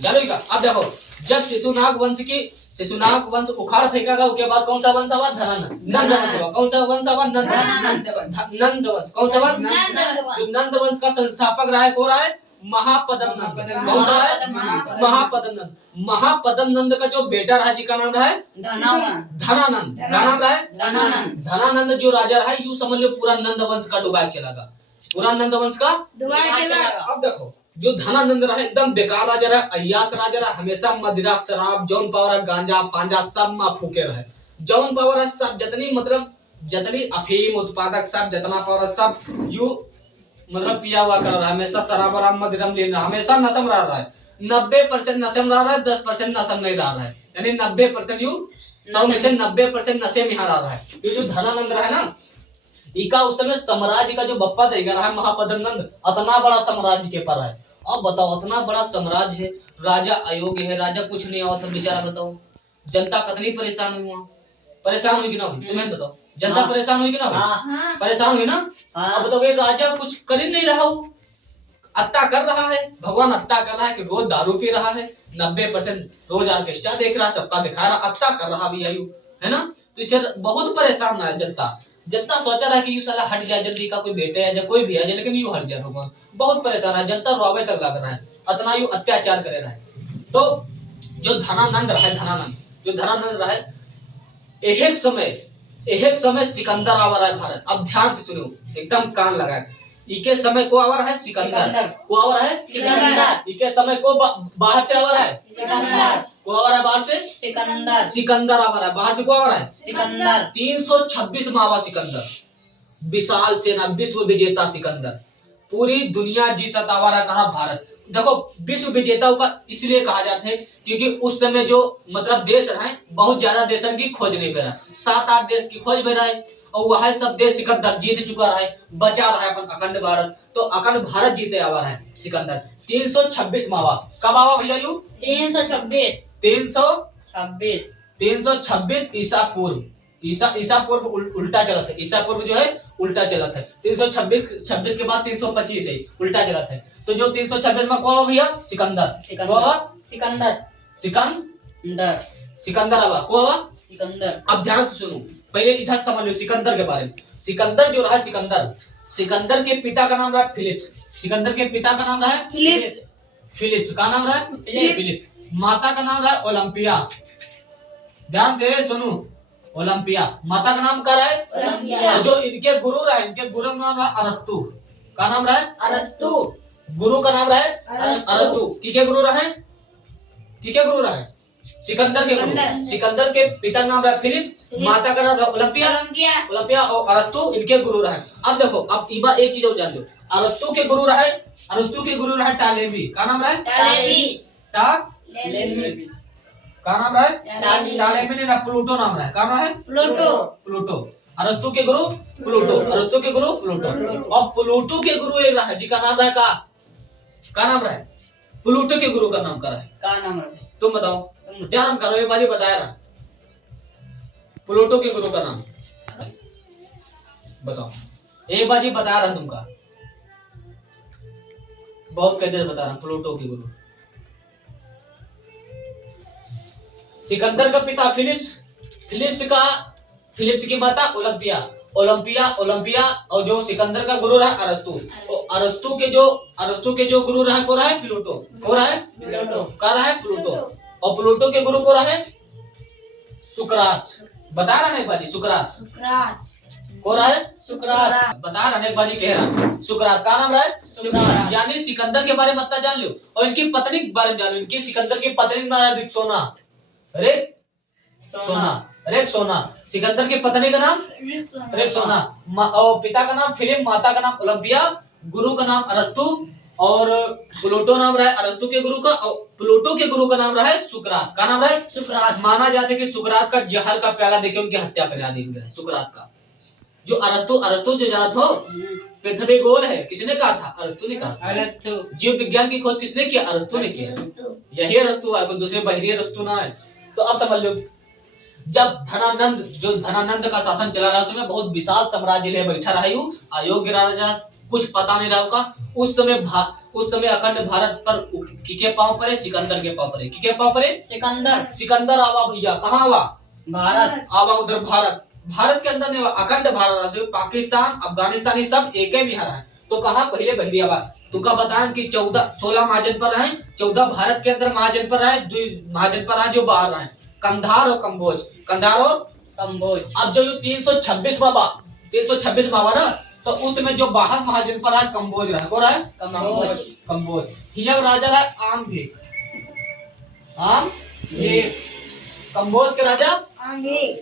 चलो इका अब देखो, जब शिशुनाग वंश उखाड़ फेंका गया, उसके बाद कौन सा वंश हुआ? धनानंद। नंद वंश हुआ। कौन सा वंश हुआ? नंद वंश। कौन सा वंश? जो नंद वंश का संस्थापक रहा है कौन रहा है? महापद्म नंद। कौन सा है? महापद्म नंद। महापद्म नंद का जो बेटा रहा जी का नाम रहा है धनानंद। क्या नाम रहा है? धनानंद जो राजा रहा है, यूं समझ लो पूरा नंद वंश का डुबा चला गया। पूरा नंद वंश का डुबा चला। अब देखो, जो धनानंद रहा एकदम बेकार राजा रहा, अय्यास राजा रहा, हमेशा मदिरा शराब जौन पावर गांजा पांजा सब में फूके रहे। जौन पावर है सब जितनी मतलब जितनी अफीम उत्पादक सब जितना पावर सब यू मतलब पिया हुआ कर रहा है, हमेशा शराब वराब मदिरम ले रहा है, हमेशा नशम रह रहा है। 90% नशम रह रहा है, 10% नशम नहीं रह रहा है, यानी 90% यू 100 में से 90% नशे में रह रहा है। ये जो धनानंद रहा है ना, इका उस समय साम्राज्य का जो बप्पा देगा रहा है महापद्म नंद, इतना बड़ा साम्राज्य के पर है। अब बताओ, इतना बड़ा साम्राज्य है, राजा अयोग्य है, राजा कुछ नहीं हुआ, तो बेचारा बताओ जनता कितनी परेशान हुई वहां। परेशान हुई कि ना हुई? तुम्हें बताओ, जनता परेशान हुई कि ना हुई? परेशान हुई ना। अब बताओ, ये राजा कुछ कर ही नहीं रहा, वो हत्या कर रहा है, भगवान हत्या कर रहा है कि रोज दारू पी रहा है, 90% रोज ऑर्केस्ट्रा देख रहा है, सबका दिखा रहा, हत्या कर रहा भी आयु है ना। तो इससे बहुत परेशान है जनता। जनता सोचा रहा कि यू साला हट जाए, जल्दी का कोई बेटे है या कोई भी है, लेकिन यू हट जाए, भगवान बहुत परेशान है, जनता रोवे तक लग रहा है, इतना यू अत्याचार करे रहा है। तो जो धनानंद रहा है, जो धनानंद रहा है, एक समय सिकंदर आवर है भारत। अब ध्यान से सुनो, एकदम कान लगाए, इके समय को आवर है सिकंदर, को आवर है सिकंदर, इके समय को बाहर से आवर है सिकंदर, को आवर है बाहर से सिकंदर, सिकंदर आवर है बाहर से, को आवर है सिकंदर। 326 मावा सिकंदर, विशाल सेना, विश्व विजेता सिकंदर, पूरी दुनिया जीता आवारा कहा भारत। देखो, विश्व विजेताओं का इसलिए कहा जाता है क्योंकि उस समय जो मतलब देश रहे बहुत ज्यादा देशन की खोज नहीं रहा, 7-8 देश की खोज में रहे, और वह सब देश सिकंदर जीत चुका है, बचा रहा है अपन अखंड भारत। तो अखंड भारत जीते आवा है सिकंदर। 326 मावा कब आवा भैया यू? 326 ईसा पूर्व। ईसा पूर्व उल्टा चला था, ईसा पूर्व जो है उल्टा चला था। 326 के बाद 325 है, उल्टा चला था। तो जो 326 में कौन भैया? सिकंदर। सिकंदर आवा को आवा सिकंदर। अब ध्यान से सुनो, पहले इधर समझ लो सिकंदर के बारे में। सिकंदर जो रहा सिकंदर के पिता का नाम रहा फिलिप्स। सिकंदर के पिता का नाम रहा फिलिप्स का नाम रहा फिलिप। माता का नाम रहा ओलंपिया। ध्यान से सुनो, ओलंपिया माता का नाम क्या रहा है? जो इनके गुरु रहा है, इनके गुरु का नाम रहा अरस्तु। का नाम रहा है अरस्तु। गुरु का नाम रहा है अरस्तु। किसके गुरु रहे? किसके गुरु रहे? सिकंदर के गुरु। सिकंदर के पिता का नाम रहा फिलिप, माता का नाम रहा ओलंपिया और अरस्तु इनके गुरु रहे। अब देखो, अब इबा एक चीज और जान लो, अरस्तु के गुरु रहे टालेमी। का नाम रहा है टालेमी। का नाम रहा है टालेमी ने ना प्लूटो नाम रहा है। का नाम है प्लूटो। अरस्तु के गुरु प्लूटो। और प्लूटो के गुरु एक रहा जी का नाम रहा का नाम रहा है प्लूटो के गुरु का नाम का नाम है? तुम बताओ, ध्यान करो, ये बाजी बताया ना, प्लूटो के गुरु का नाम बताओ। एक बाजी बता रहा तुमका, बहुत कहते बता रहा प्लूटो के गुरु। सिकंदर का पिता फिलिप्स की माता ओलंपिया और जो सिकंदर का गुरु रहा अरस्तु। और अरस्तु के जो गुरु रहा को रहा है प्लूटो। को रहा है प्लूटो। और प्लूटो के गुरु को रहा है सुकरात। बता रहा नहीं बाजी सुकरात को रहा है सुकरात। बता रहा नहीं बाजी कह रहा सुकरात। का नाम रहा है सुकरात। यानी सिकंदर के बारे में मत जान लो, और इनकी पत्नी के बारे में जान लो। इनकी सिकंदर की पत्नी का नाम रेक्सोना। सिकंदर की पत्नी का नाम रेक्सोना। और पिता का नाम फिलिप, माता का नाम ओलंपिया, गुरु का नाम अरस्तु, और प्लूटो नाम रहा है अरस्तु के गुरु का। और प्लूटो के गुरु का नाम रहा है सुकरात। का नाम रहा है सुकरात। माना जाता है कि सुकरात का जहर का प्याला देके उनकी हत्या करा दी गई सुकरात का। जो अरस्तु जो जाना था पृथ्वी गोल है, किसने कहा था? अरस्तु ने कहा। जीव विज्ञान की खोज किसने किया? अरस्तु ने किया। यही अरस्तु है, कोई दूसरे बाहरी अरस्तु ना है। तो अब समझ लो, जब धनानंद का शासन चला रहा, उसमें बहुत विशाल साम्राज्य ले बैठा रहा, अयोग्य राजा कुछ पता नहीं रहा होगा। उस समय अखंड भारत पर किके पांव पड़े, सिकंदर के पांव पड़े। किके पांव पड़े? सिकंदर आवा भैया, कहाँ आवा? भारत आवा उधर भारत। भारत के अंदर नहीं आवा, अखंड भारत। पाकिस्तान अफगानिस्तान ये सब एक ही बिहार है। तो कहा पहले बहरी आवा। तुका बताएं कि 16 महाजनपद रहे, 14 भारत के अंदर महाजनपद रहे, 2 महाजनपद रहे जो बाहर रहे, कंधार और कम्बोज। कंधार और कम्बोज। अब जो 326 बाबा ना, तो उसमें जो बाहर महाजनपद रहा कम्बोज रहा। कौन रहा? कम्बोज। हिजक राजा रहा आम भीग। कम्बोज के राजा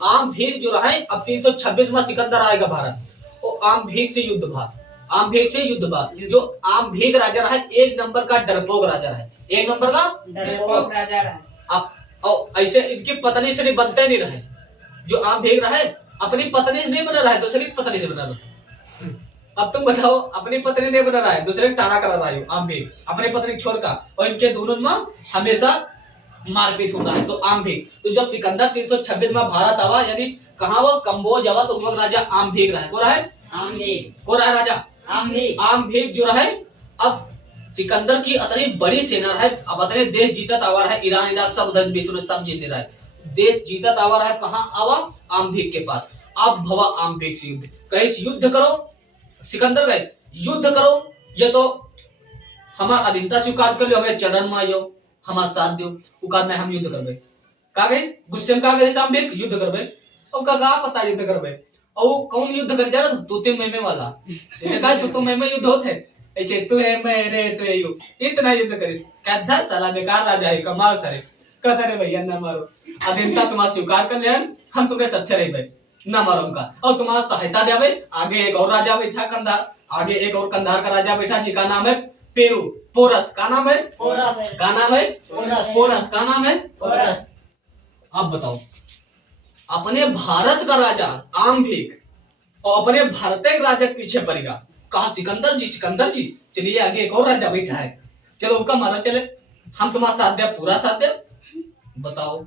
आम भीग जो रहा। अब 326 में सिकंदर आएगा भारत, वो आम भीग से युद्ध भा। जो आम भीग राजा रहा, 1 नंबर का डरपोक राजा रहा, 1 नंबर का डरपोक राजा रहा। अब ऐसे इनकी पत्नी से नहीं बनते नहीं रहे। जो आम भीग रहा है अपनी पत्नी से नहीं बना रहा है, दूसरी पत्नी से बना रहा है। अब तुम बताओ, अपनी पत्नी नहीं बना रहा है, दूसरे को टाड़ा करा रहा है आम भीग, अपनी पत्नी छोड़ का। और इनके दोनों में हमेशा मारपीट हो रहा है। तो आम भीग, तो जब सिकंदर 326 में भारत आवा, यानी कहा वो कम्बोज आवा, तो उस राजा आम भीग रहा है। को रहा है आम भीग। को रहा है राजा आम भीग जो रहा है। अब सिकंदर की इतनी बड़ी सेना है, अब इतने देश जीतत आवा है, ईरान इराक सब उधर विश्व सब जीत रहा है, देश जीतत आवा रहा है। कहाँ आवा? आम भीग के पास। अब भवा आम भीग से युद्ध, कहीं युद्ध करो। सिकंदर गए युद्ध करो, ये तो हमारा अधीनता स्वीकार कर लो, हमें चरण में आयो, हमारा साथ दो। उकार नहीं हम युद्ध करबे। का गए गुस्से में का गए आम भीग युद्ध करबे। अब का पता युद्ध करबे। और कौन युद्ध कर जा रहा? तूते मेमे वाला। जैसे कहा तू मेमे युद्ध होते है, ऐसे तू है मैं रे तू है यू, इतना युद्ध करे। कहता साला बेकार राजा है, कमाल सारे। कहता रे भैया ना मारो, अधीनता तुम्हारा स्वीकार कर ले, हम तुम्हें सत्य रहे भाई, ना मारो उनका। और तुम्हारा सहायता दे। आगे एक और राजा बैठा कंधार, आगे एक और कंधार का राजा बैठा जिसका नाम है पेरू पोरस। का नाम है पोरस। का नाम है पोरस। का नाम है पोरस। अब बताओ, अपने भारत का राजा आम भीग और अपने भारत के राजा के पीछे पड़ेगा। कहा सिकंदर जी चलिए, आगे एक और राजा बैठा है, चलो उनका मारो, चले हम तुम्हारा साथ दे, पूरा साथ दे। बताओ,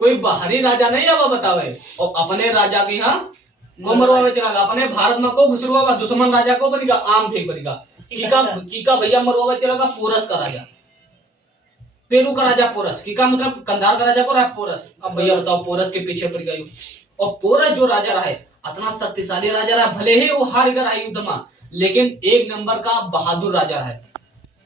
कोई बाहरी राजा नहीं आवा बतावे, और अपने राजा की यहाँ को मरवावे चला, अपने भारत में को घुसरवागा, दुश्मन राजा को बनेगा, आम भीग बनेगा। कीका भैया मरवावे चलेगा पोरस का राजा, पेरू का राजा पोरस। कीका मतलब कंधार का राजा को रहा पोरस। अब भैया बताओ, पोरस के पीछे पड़ गई। और पोरस जो राजा रहा है इतना शक्तिशाली राजा रहा, भले ही वो हार गया युद्ध में, लेकिन 1 नंबर का बहादुर राजा है।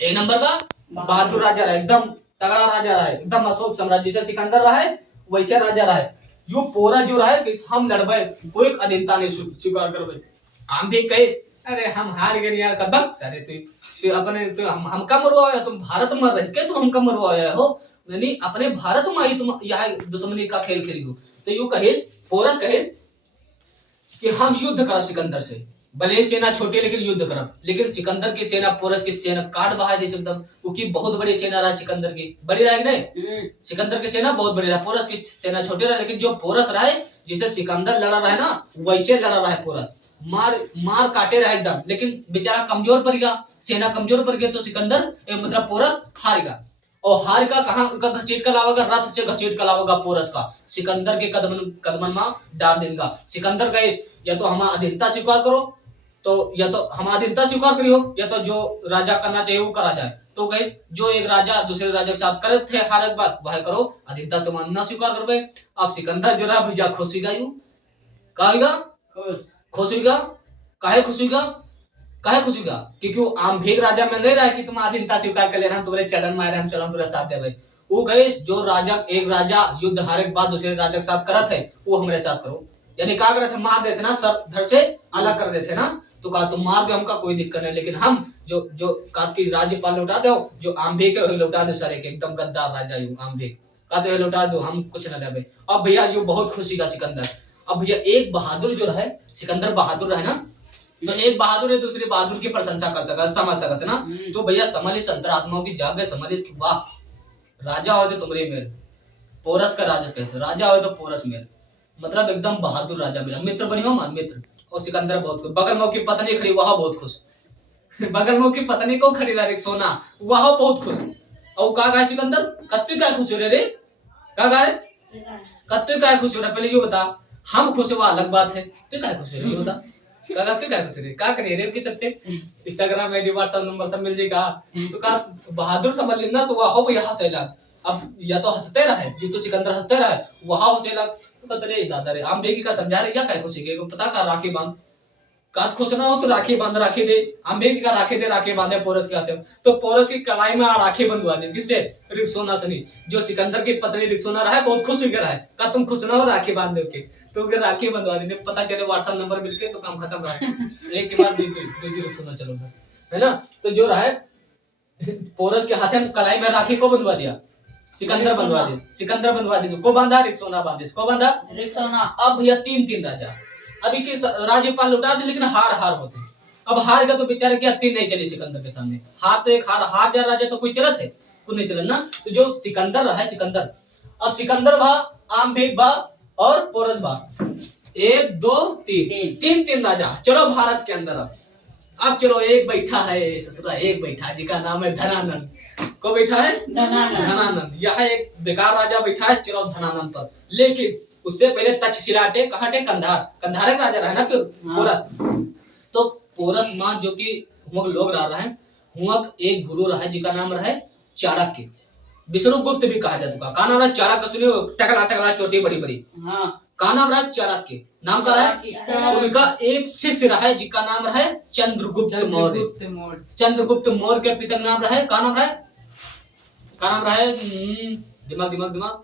1 नंबर का बहादुर राजा रहा, एकदम तगड़ा राजा रहा है, एकदम अशोक सम्राट जैसे सिकंदर रहा है वैसे राजा रहा है। यो पोरस जो रहा है, हम लड़बे, कोई अधीनता नहीं स्वीकार करबे। हम भी कहे अरे हम हार गए यार, कबक सारे तू अपने तो हम कम मरवाया, तुम भारत में रह के तुम हम कम मरवाया हो, यानी अपने भारत में ही तुम यहाँ दुश्मनी का खेल खेली हो। तो यू कहे पोरस कहे कि हम युद्ध करब सिकंदर से, भले सेना छोटी लेकिन युद्ध करब। लेकिन सिकंदर की सेना पोरस की सेना काट बहा दे एकदम, क्योंकि बहुत बड़ी सेना रहा सिकंदर की, बड़ी रहा नहीं। सिकंदर की सेना बहुत बड़ी रहा, पोरस की सेना छोटी रहा। लेकिन जो पोरस रहा है, जिसे सिकंदर लड़ा रहा है ना, वैसे लड़ा रहा है पोरस, मार काटे रहा एकदम। लेकिन बेचारा कमजोर पड़ गया, सेना कमजोर पड़ गई, तो सिकंदर मतलब पोरस हार गया। और हार का कहाँ घसीट कर लावेगा? रथ से घसीट कर लावेगा पोरस का, सिकंदर के कदमन में डाल देगा। सिकंदर का या तो हमारा अधीनता स्वीकार करो, तो या तो हमारा अधीनता स्वीकार करियो, या तो जो राजा करना चाहिए वो करा जाए। तो गैस जो एक राजा दूसरे राजा के साथ करे थे हार बात वह करो, अधीनता तुम ना स्वीकार करबे। अब सिकंदर जो रहा भैया खुश हुआ, यू कहा खुश हुआ। काहे खुश हुआ? क्योंकि वो आम भीग राजा में नहीं रहा कि तुम अधीनता स्वीकार कर लेना, हम तुम्हारे चरण में आ रहे, हम चलो तुम्हारे साथ दे। वो कहे जो राजा एक राजा युद्ध हारे के बाद दूसरे राजा के साथ करत है, वो हमारे साथ करो। यानी क्या करे थे? मार देते ना, सर धड़ से अलग कर देते ना। तो कहा तुम मार दो, हमका कोई दिक्कत नहीं, लेकिन हम जो की राज्यपाल लौटा दो, जो आम भीग है लौटा दो सारे के, एकदम गद्दार राजा यू आम भीग कहते लौटा दो, हम कुछ न ले। अब भैया यू बहुत खुशी का सिकंदर। अब भैया एक बहादुर जो रहे, सिकंदर बहादुर रहे ना, तो एक बहादुर है दूसरे बहादुर की प्रशंसा कर सकता, समझ सकते ना। तो भैया समझ इस अंतरात्माओं की जाग गए, समझ इसकी वाह राजा हो तो तुम्हारे मेल, पोरस का राजा कैसे राजा हो तो पोरस मेल, मतलब एकदम बहादुर राजा मिला, मित्र बनी हो मान मित्र। और सिकंदर बहुत खुश, बगल में की पत्नी खड़ी वह बहुत खुश, बगल में की पत्नी को खड़ी रही सोना, वह बहुत खुश। और कहा गया सिकंदर कत्तू क्या खुश हो रहे रे, कहा गया कत्तू क्या खुश हो रहा, पहले ये बता। हम खुश हुआ अलग बात है, तू क्या खुश हो रही बता। का करते क्या कुछ रे का करे रे के चलते इंस्टाग्राम आईडी व्हाट्सएप नंबर सब मिल जाएगा तो का बहादुर समझ लेना तो वहां भी यहाँ से लग अब या तो हंसते रहे ये तो सिकंदर हंसते रहे वहां हंसे लग तो कहते रे दादा रे आम बेगी का समझा रे या काय कुछ के पता का राखी बांध कात खुश ना हो तो राखी बांध राखी दे आम बेगी का राखी दे राखी बांधे पोरस के आते हो तो पोरस की कलाई में राखी बंधवा दे किससे रिक्सोना सनी जो सिकंदर की पत्नी रिक्सोना रहा है बहुत खुश हुई रहा है का तुम खुश ना हो राखी बांध दे के तो फिर राखी बंधवा दी पता चले व्हाट्सएप नंबर मिलके तो काम खत्म रहा एक के बाद दीदी रिक्सोना चलो है ना तो जो रहा है पोरस के हाथे में कलाई में राखी को बंधवा दिया सिकंदर बंधवा दे को बांधा रिक्सोना बांधे को बांधा रिक्सोना। अब भैया तीन राजा अभी के राज्यपाल लौटा दे लेकिन हार होते अब हार गया तो बेचारे क्या तीन नहीं चले सिकंदर के सामने हार तो एक हार जा राजा तो कोई चलत है कोई नहीं चलत ना तो जो सिकंदर रहा है सिकंदर अब सिकंदर भा आम बेग भा और पोरस भा 1 2 3 तीन राजा चलो भारत के अंदर अब चलो एक बैठा है ससुरा एक बैठा जिसका नाम है धनानंद को बैठा है धनानंद यह एक बेकार राजा बैठा है चलो धनानंद पर लेकिन उससे पहले तक्षशिला टे कहाँ टे कंधार एक राजा रहा है ना फिर पोरस तो पोरस मां जो कि हम लोग रहा है हम एक गुरु रहा है जिसका नाम रहा है चाणक्य विष्णुगुप्त भी कहा जाता का नाम रहा चाणक्य सुनियो टकला चोटी बड़ी हाँ का नाम रहा चाणक्य नाम का रहा है उनका एक शिष्य रहा है जिसका नाम रहा है चंद्रगुप्त मौर्य के पिता का नाम रहा है का नाम रहा है दिमाग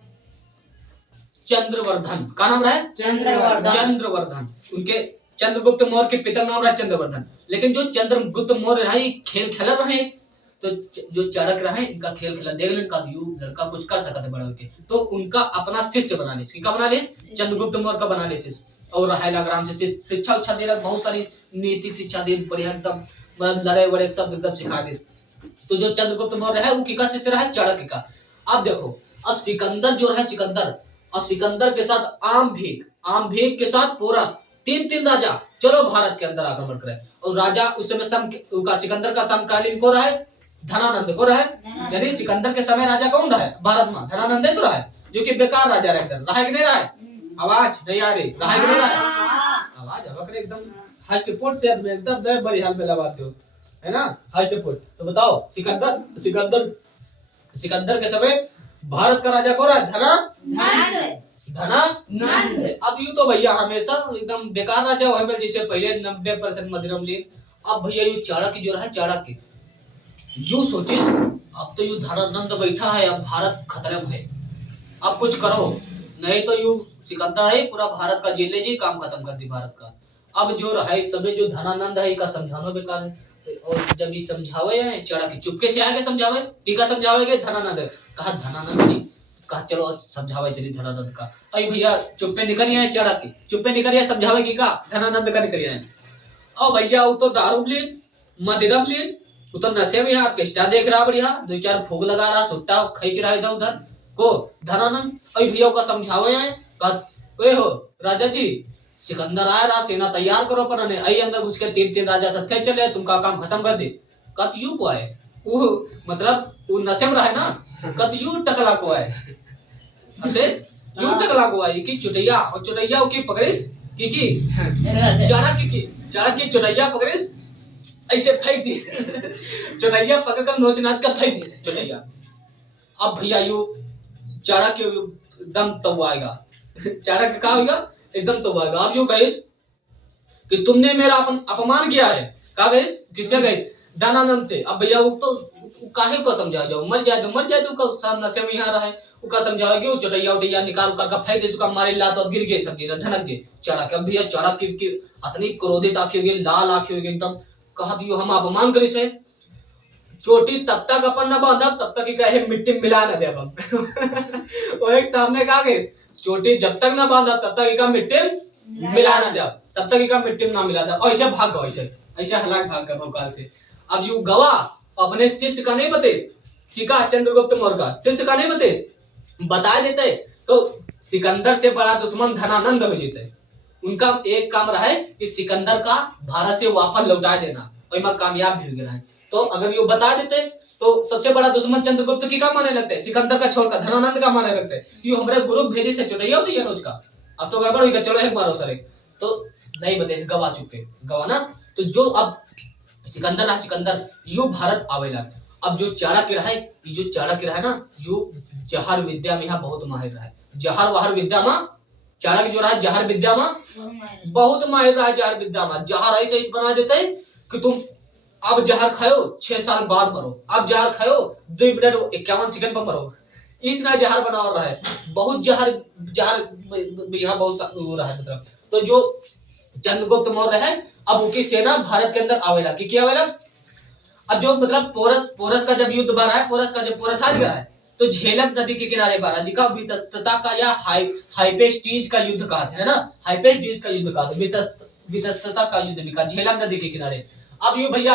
चंद्रवर्धन का नाम रहा है चंद्रवर्धन उनके चंद्रगुप्त मौर्य के पिता नाम रहा है चंद्रवर्धन लेकिन जो चंद्रगुप्त मौर्य रहा ये खेल खेल रहे तो जो चाणक्य रहा इनका खेल खेला देख लें का यू लड़का कुछ कर सकते बड़ा होके तो उनका अपना शिष्य बना ले किसका बना ले चंद्रगुप्त मौर्य का बना ले शिष्य और रहा ग्राम से शिक्षा उच्छा दे रहा बहुत सारी नीतिक शिक्षा दे बढ़िया एकदम लड़ाई वड़े सब एकदम सिखा दे तो जो चंद्रगुप्त मौर्य है वो किसका शिष्य रहा है चाणक्य का अब देखो अब सिकंदर जो रहा सिकंदर के साथ आम भेग के साथ पोरस तीन राजा चलो भारत के अंदर आक्रमण करें और राजा उस समय सिकंदर का समकालीन को रहा है धनानंद को रहा है यानी सिकंदर के समय राजा कौन रहा है भारत में धनानंद तो रहा है जो कि बेकार राजा रहा है कि नहीं रहा है आवाज नहीं आ रही रहा है कि नहीं रहा है आवाज अब एकदम हस्ट पुट से एकदम बड़ी हाल में लगाते हो है ना हस्ट पुट तो बताओ सिकंदर के समय भारत का राजा कौन रहा है धनानंद अब यूं तो भैया हमेशा एकदम बेकार राजा हुआ जैसे पहले 90% मध्यम लीन अब भैया यू चाणक्य जो रहा है चाणक्य यू सोचिस अब तो यू धनानंद बैठा है अब भारत खतरे में है अब कुछ करो नहीं तो यू सिकंदर है पूरा भारत का जेल ले जी काम खत्म कर दी भारत का अब जो रहा है सब जो धनानंद है का समझाना बेकार है और जब ये समझावे है चाणक्य चुपके से आगे समझावे टीका समझावेगे धनानंद कहा धनानंद जी कहा चलो समझावे चली धनानंद का अरे भैया चुप्पे निकल आए चाणक्य चुप्पे निकल आए समझावे की का धनानंद का निकल आए और भैया वो तो दारू लीन मदिरम लीन वो तो नशे में ऑर्केस्ट्रा देख रहा बढ़िया 2-4 फूक लगा रहा सुट्टा खींच रहा इधर उधर को धनानंद अरे भैया का समझावे है कहा हो राजा जी सिकंदर आया रहा सेना तैयार करो पर ने आई अंदर घुस के तीन राजा सत्य चले तुमका काम खत्म कर दे कत यू को आए वो मतलब वो नशे में रहा है ना कत यू टकला को आए ऐसे यू टकला को आई कि चुटैया और चुटैया की पकड़िस की चाणक्य की चुटैया पकड़िस ऐसे फेंक दी चुटैया पकड़ कर नोच नाच कर फेंक दी चुटैया अब भैया यू चाणक्य एकदम तब आएगा चाणक्य का होगा एकदम तो आएगा अब यूं कहिस कि तुमने मेरा अपमान किया है कहा गइस किससे गइस धनानंद से अब भैया वो तो काहे को समझा जाओ मर जाए तो का नशे में यहाँ रहा है उसका समझाओ कि वो चटैया उटैया निकाल कर फेंक दे चुका मारे ला तो गिर गए सब गिर ढनक गए चाणक्य अब भैया चाणक्य की इतनी क्रोधित आंखें हो गई लाल आंखें हो गई एकदम कहा दियो हम अपमान करिस है चोटी तब तक अपन न बांधा तब तक कहे मिट्टी मिला न दे हम वो एक सामने कहा गए चोटी जब तक ना बांधा तब तक इका मिट्टी मिला ना दे तब तक इका मिट्टी ना मिला था ऐसे भाग गो ऐसे हलाक भाग कर भोकाल से अब यू गवा अपने शिष्य का नहीं बतेस ठीक है चंद्रगुप्त मौर्य का शिष्य का नहीं बतेस बता देते तो सिकंदर से बड़ा दुश्मन धनानंद हो जेते उनका एक काम रहा है कि सिकंदर का भारत से वापस लौटा देना और में कामयाब भी हो गया है तो अगर ये बता देते तो सबसे बड़ा दुश्मन चंद्रगुप्त की का माने लगते सिकंदर का छोड़कर धनानंद का माने लगते ये हमारे गुरु भेजे से चुटैया होती है रोज का अब तो गड़बड़ हुई चलो एक मारो सर तो नहीं बते गवा चुके गवा ना। तो जो अब सिकंदर यो भारत आवेला। अब जो चाणक्य रहा है, ये जो चाणक्य रहा है ना, यो जहर विद्या में यहाँ बहुत माहिर रहा है। जहर वहर विद्या में चाणक्य जो रहा है जहर विद्या में बहुत माहिर रहा है। जहर विद्या में जहर ऐसे ऐसे बना देते हैं कि तुम अब जहर खाओ 6 साल बाद मरो, अब जहर खाओ 2 मिनट 51 सेकंड पर मरो, इतना जहर बना रहा है। बहुत जहर यहाँ बहुत हो रहा है मतलब। तो जो चंद्रगुप्त मौर्य है, अब उनकी सेना भारत के अंदर आवेला कि क्या आवेला। अब जो मतलब पोरस का जब युद्ध बना है, पोरस हार गया है, तो झेलम नदी के किनारे बारा जी का वितस्तता का या हाइपेस्टीज का युद्ध कहा है ना, हाइपेस्टीज का युद्ध कहा, वितस्तता का युद्ध भी कहा, झेलम नदी के किनारे। अब ये भैया